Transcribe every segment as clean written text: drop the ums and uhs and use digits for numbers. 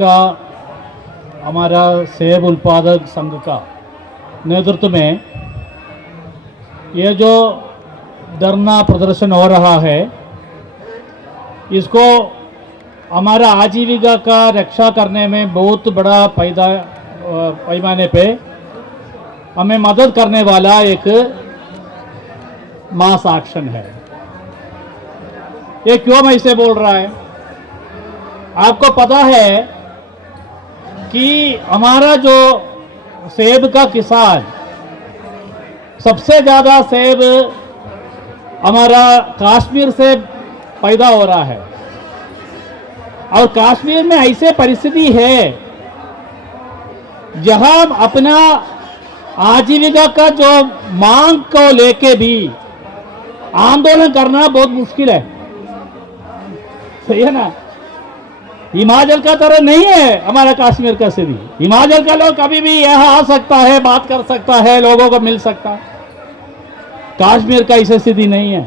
का हमारा सेब उत्पादक संघ का नेतृत्व में ये जो धरना प्रदर्शन हो रहा है, इसको हमारा आजीविका का रक्षा करने में बहुत बड़ा पैमाने पे हमें मदद करने वाला एक मास एक्शन है। ये क्यों मैं इसे बोल रहा है? आपको पता है कि हमारा जो सेब का किसान, सबसे ज़्यादा सेब हमारा कश्मीर से पैदा हो रहा है, और कश्मीर में ऐसे परिस्थिति है जहां अपना आजीविका का जो मांग को लेके भी आंदोलन करना बहुत मुश्किल है। सही है ना? हिमाचल का तरह नहीं है हमारा कश्मीर का स्थिति। हिमाचल का लोग कभी भी यहाँ आ सकता है, बात कर सकता है, लोगों को मिल सकता। कश्मीर का ऐसी स्थिति नहीं है।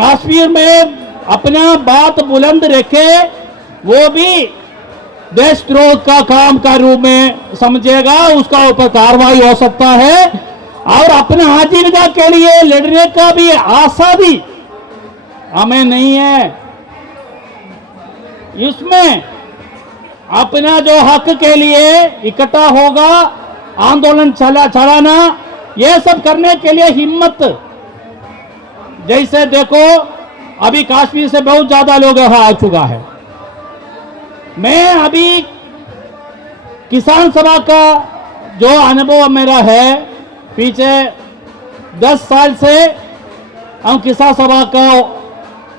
कश्मीर में अपना बात बुलंद रखे, वो भी देशद्रोह का काम का रूप में समझेगा, उसका ऊपर कार्रवाई हो सकता है। और अपने आजीविका के लिए लड़ने का भी आजादी हमें नहीं है। इसमें अपना जो हक के लिए इकट्ठा होगा, आंदोलन चलाना, ये सब करने के लिए हिम्मत, जैसे देखो अभी कश्मीर से बहुत ज्यादा लोग यहां आ चुका है। मैं अभी किसान सभा का जो अनुभव मेरा है, पीछे 10 साल से हम किसान सभा का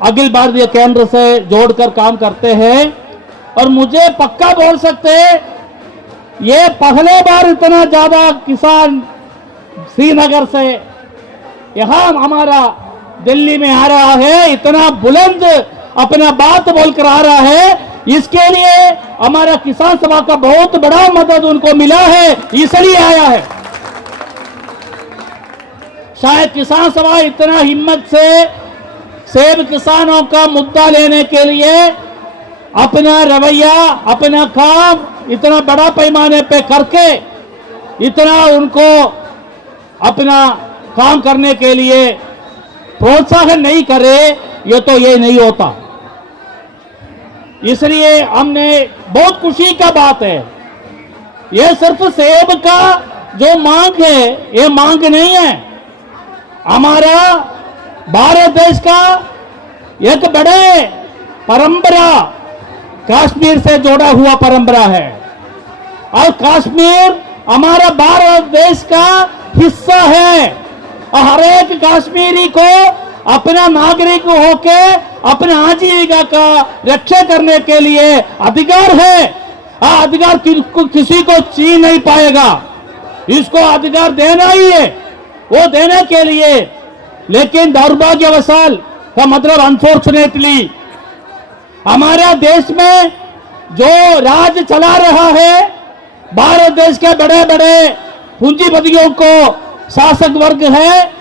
अखिल भारतीय केंद्र से जोड़कर काम करते हैं, और मुझे पक्का बोल सकते हैं ये पहले बार इतना ज्यादा किसान श्रीनगर से यहां हमारा दिल्ली में आ रहा है, इतना बुलंद अपना बात बोलकर आ रहा है। इसके लिए हमारा किसान सभा का बहुत बड़ा मदद उनको मिला है, इसलिए आया है। शायद किसान सभा इतना हिम्मत से सेब किसानों का मुद्दा लेने के लिए अपना रवैया, अपना काम इतना बड़ा पैमाने पे करके इतना उनको अपना काम करने के लिए प्रोत्साहन नहीं करे, ये नहीं होता। इसलिए हमने बहुत खुशी का बात है, ये सिर्फ सेब का जो मांग है, ये मांग नहीं है। हमारा भारत देश का एक बड़े परंपरा कश्मीर से जोड़ा हुआ परंपरा है, और कश्मीर हमारा भारत देश का हिस्सा है। और हर एक कश्मीरी को अपना नागरिक होके अपने आजीविका का रक्षा करने के लिए अधिकार है। अधिकार किसी को छीन नहीं पाएगा, इसको अधिकार देना ही है, वो देने के लिए। लेकिन दुर्भाग्यवशाल का मतलब अनफॉर्चुनेटली हमारा देश में जो राज चला रहा है, भारत देश के बड़े बड़े पूंजीपतियों को शासक वर्ग है,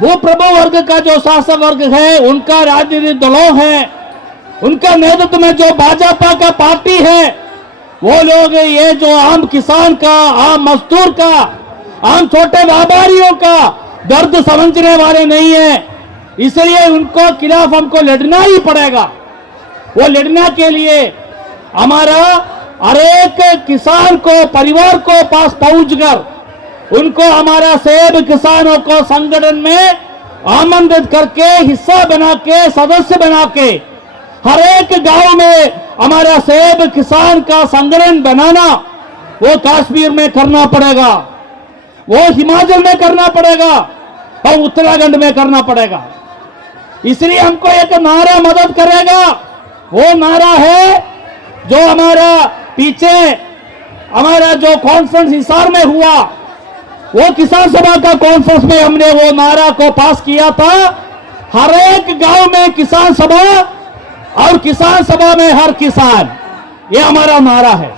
वो प्रभु वर्ग का जो शासक वर्ग है, उनका राजनीतिक दलों है, उनका नेतृत्व में जो भाजपा का पार्टी है, वो लोग ये जो आम किसान का, आम मजदूर का, आम छोटे व्यापारियों का दर्द समझने वाले नहीं है। इसलिए उनको खिलाफ हमको लड़ना ही पड़ेगा। वो लड़ने के लिए हमारा हर एक किसान को, परिवार को पास पहुंचकर उनको हमारा सेब किसानों को संगठन में आमंत्रित करके, हिस्सा बना के, सदस्य बना के हर एक गांव में हमारा सेब किसान का संगठन बनाना, वो कश्मीर में करना पड़ेगा, वो हिमाचल में करना पड़ेगा, और उत्तराखंड में करना पड़ेगा। इसलिए हमको एक नारा मदद करेगा। वो नारा है जो हमारा पीछे हमारा जो कॉन्फ्रेंस हिसार में हुआ, वो किसान सभा का कॉन्फ्रेंस में हमने वो नारा को पास किया था। हर एक गांव में किसान सभा, और किसान सभा में हर किसान, ये हमारा नारा है।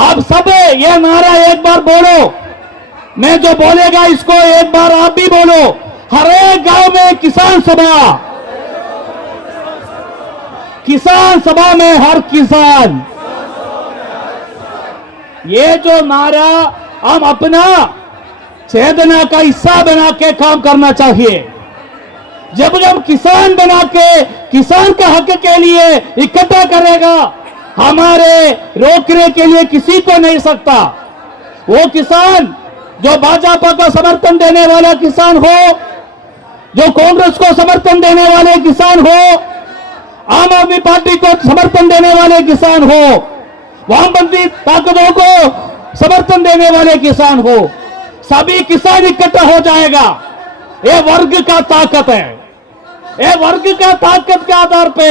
आप सब ये नारा एक बार बोलो, मैं जो बोलेगा इसको एक बार आप भी बोलो। हर एक गांव में किसान सभा, किसान सभा में हर किसान, ये जो नारा हम अपना चेतना का हिस्सा बना के काम करना चाहिए। जब हम किसान बना के किसान का हक के लिए इकट्ठा करेगा, हमारे रोकने के लिए किसी को नहीं सकता। वो किसान जो भाजपा को समर्थन देने वाला किसान हो, जो कांग्रेस को समर्थन देने वाले किसान हो, आम आदमी पार्टी को समर्थन देने वाले किसान हो, वामपंथी ताकतों को समर्थन देने वाले किसान हो, सभी किसान इकट्ठा हो जाएगा। ये वर्ग का ताकत है। ये वर्ग का ताकत के आधार पे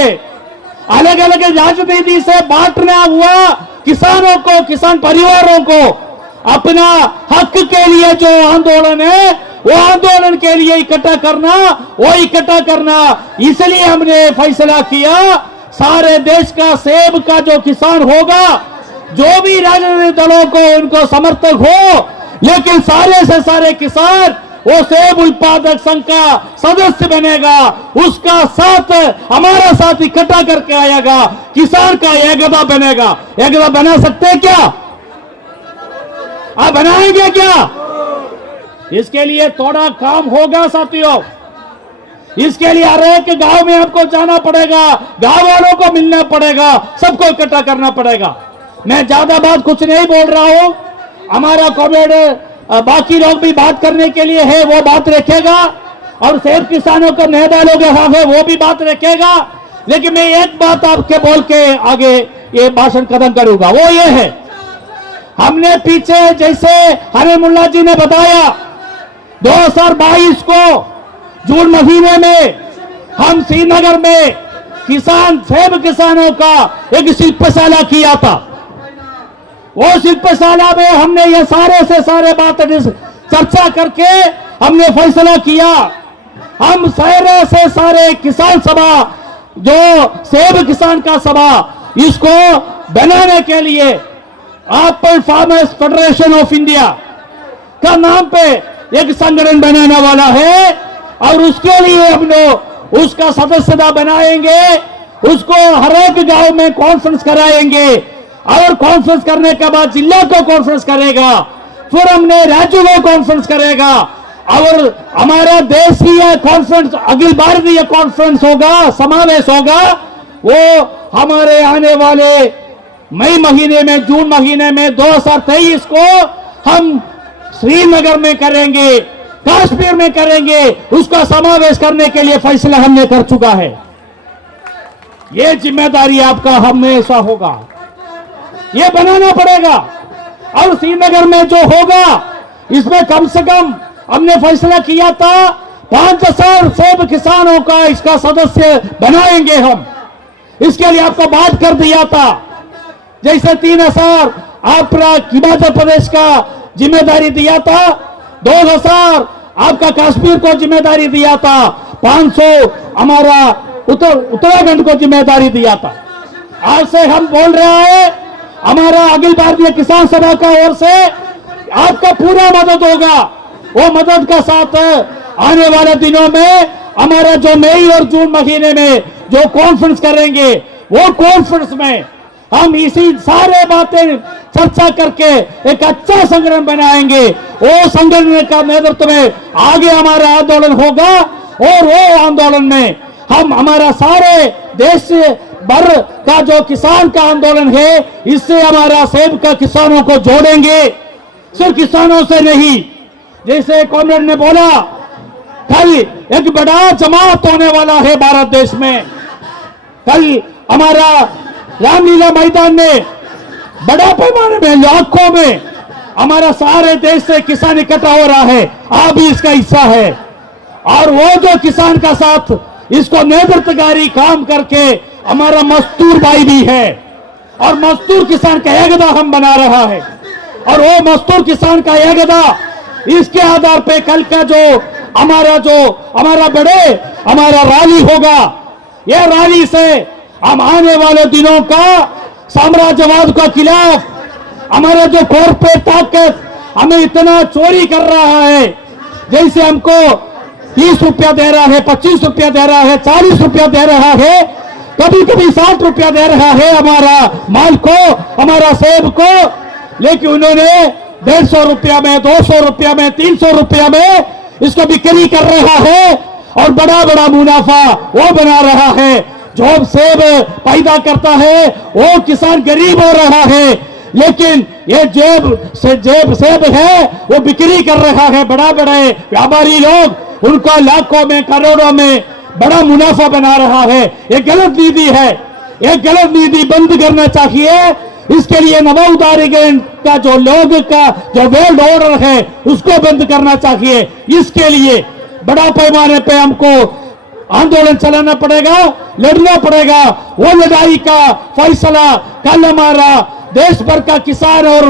अलग अलग राजनीति से बांटना हुआ किसानों को, किसान परिवारों को अपना हक के लिए जो आंदोलन है, वो आंदोलन के लिए इकट्ठा करना, इसलिए हमने फैसला किया सारे देश का सेब का जो किसान होगा, जो भी राजनीतिक दलों को उनको समर्थक हो, लेकिन सारे से सारे किसान वो सेब उत्पादक संघ का सदस्य बनेगा, उसका साथ हमारा साथ इकट्ठा करके आएगा, किसान का एकता बनेगा। एकता बना सकते हैं क्या? आप बनाएंगे क्या? इसके लिए थोड़ा काम होगा साथियों। इसके लिए हर एक गांव में आपको जाना पड़ेगा, गांव वालों को मिलना पड़ेगा, सबको इकट्ठा करना पड़ेगा। मैं ज्यादा बात कुछ नहीं बोल रहा हूं। हमारा कॉमरेड बाकी लोग भी बात करने के लिए है, वो बात रखेगा, और सेब किसानों को नेता लोग है वो भी बात रखेगा। लेकिन मैं एक बात आपके बोल के आगे ये भाषण खत्म करूंगा, वो ये है, हमने पीछे जैसे हरीमुल्ला जी ने बताया 2022 को जून महीने में हम श्रीनगर में सेब किसानों का एक शिल्पशाला किया था। वो शिल्पशाला में हमने ये सारे से सारे बात चर्चा करके हमने फैसला किया, हम सारे से सारे किसान सभा, जो सेब किसान का सभा, इसको बनाने के लिए Apple farmers federation of India का नाम पे एक संगठन बनाने वाला है, और उसके लिए हम लोग उसका सदस्यता बनाएंगे, उसको हर एक गांव में कॉन्फ्रेंस कराएंगे, और कॉन्फ्रेंस करने के बाद जिला को कॉन्फ्रेंस करेगा, फिर हमने राज्यों को कॉन्फ्रेंस करेगा, और हमारा देश की यह कॉन्फ्रेंस अखिल भारतीय कॉन्फ्रेंस होगा, समावेश होगा, वो हमारे आने वाले मई महीने में, जून महीने में 2023 को हम श्रीनगर में करेंगे, कश्मीर में करेंगे, उसका समावेश करने के लिए फैसला हमने कर चुका है। ये जिम्मेदारी आपका हमेशा होगा, ये बनाना पड़ेगा। और श्रीनगर में जो होगा, इसमें कम से कम हमने फैसला किया था 5,000 सेब किसानों का इसका सदस्य बनाएंगे हम। इसके लिए आपको बात कर दिया था, जैसे 3,000 आपका हिमाचल प्रदेश का जिम्मेदारी दिया था, 2,000 आपका कश्मीर को जिम्मेदारी दिया था, 500 हमारा उत्तराखंड को जिम्मेदारी दिया था। आज से हम बोल रहे हैं, हमारा अखिल भारतीय किसान सभा का ओर से आपका पूरा मदद होगा। वो मदद का साथ आने वाले दिनों में हमारा जो मई और जून महीने में जो कॉन्फ्रेंस करेंगे, वो कॉन्फ्रेंस में हम इसी सारे बातें चर्चा करके एक अच्छा संगठन बनाएंगे। वो संगठन का नेतृत्व में आगे हमारा आंदोलन होगा, और वो आंदोलन में हम हमारा सारे देश भर का जो किसान का आंदोलन है, इससे हमारा सेब का किसानों को जोड़ेंगे, सिर्फ किसानों से नहीं। जैसे कॉमरेड ने बोला, कल एक बड़ा जमात होने वाला है भारत देश में। कल हमारा रामलीला मैदान में बड़ा पैमाने में, लाखों में हमारा सारे देश से किसान इकट्ठा हो रहा है, आप भी इसका हिस्सा है। और वो जो किसान का साथ इसको नेतृत्वकारी काम करके हमारा मजदूर भाई भी है, और मजदूर किसान का एकता हम बना रहा है। और वो मजदूर किसान का एकता, इसके आधार पे कल का जो हमारा बड़े हमारा रैली होगा, यह रैली से हम आने वाले दिनों का साम्राज्यवाद के खिलाफ, हमारा जो कॉर्पोरेट ताकत हमें इतना चोरी कर रहा है, जैसे हमको 30 रुपया दे रहा है, 25 रुपया दे रहा है, 40 रुपया दे रहा है, कभी कभी 60 रुपया दे रहा है हमारा माल को, हमारा सेब को, लेकिन उन्होंने 150 रुपया में, 200 रुपया में, 300 रुपया में इसको बिक्री कर रहा है और बड़ा बड़ा मुनाफा वो बना रहा है। जो सेब पैदा करता है वो किसान गरीब हो रहा है, लेकिन ये सेब है वो बिक्री कर रहा है बड़ा बड़े व्यापारी लोग, उनको लाखों में करोड़ों में बड़ा मुनाफा बना रहा है। ये गलत नीति है, ये गलत नीति बंद करना चाहिए। इसके लिए नमो उदारीकरण का जो लोग का जो वर्ल्ड ऑर्डर है उसको बंद करना चाहिए। इसके लिए बड़ा पैमाने पे हमको आंदोलन चलाना पड़ेगा, लड़ना पड़ेगा। वो लड़ाई का फैसला कल हमारा देश भर का किसान और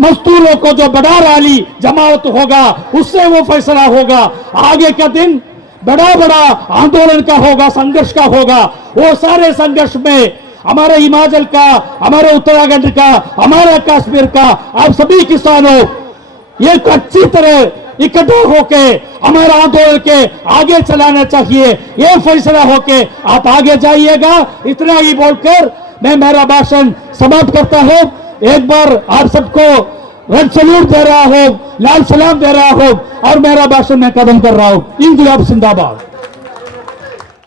मजदूरों को जो बड़ा रैली जमावत होगा उससे वो फैसला होगा। आगे का दिन बड़ा बड़ा आंदोलन का होगा, संघर्ष का होगा। वो सारे संघर्ष में हमारे हिमाचल का, हमारे उत्तराखंड का, हमारा कश्मीर का, आप सभी किसानों ये अच्छी तरह इकट्ठा होके हमारा आंदोलन के आगे चलाना चाहिए। ये फैसला होके आप आगे जाइएगा। इतना ही बोलकर मैं मेरा भाषण समाप्त करता हूं। एक बार आप सबको रेड सल्यूट दे रहा हूं, लाल सलाम दे रहा हूं और मेरा भाषण मैं खत्म कर रहा हूं। इंकलाब जिंदाबाद।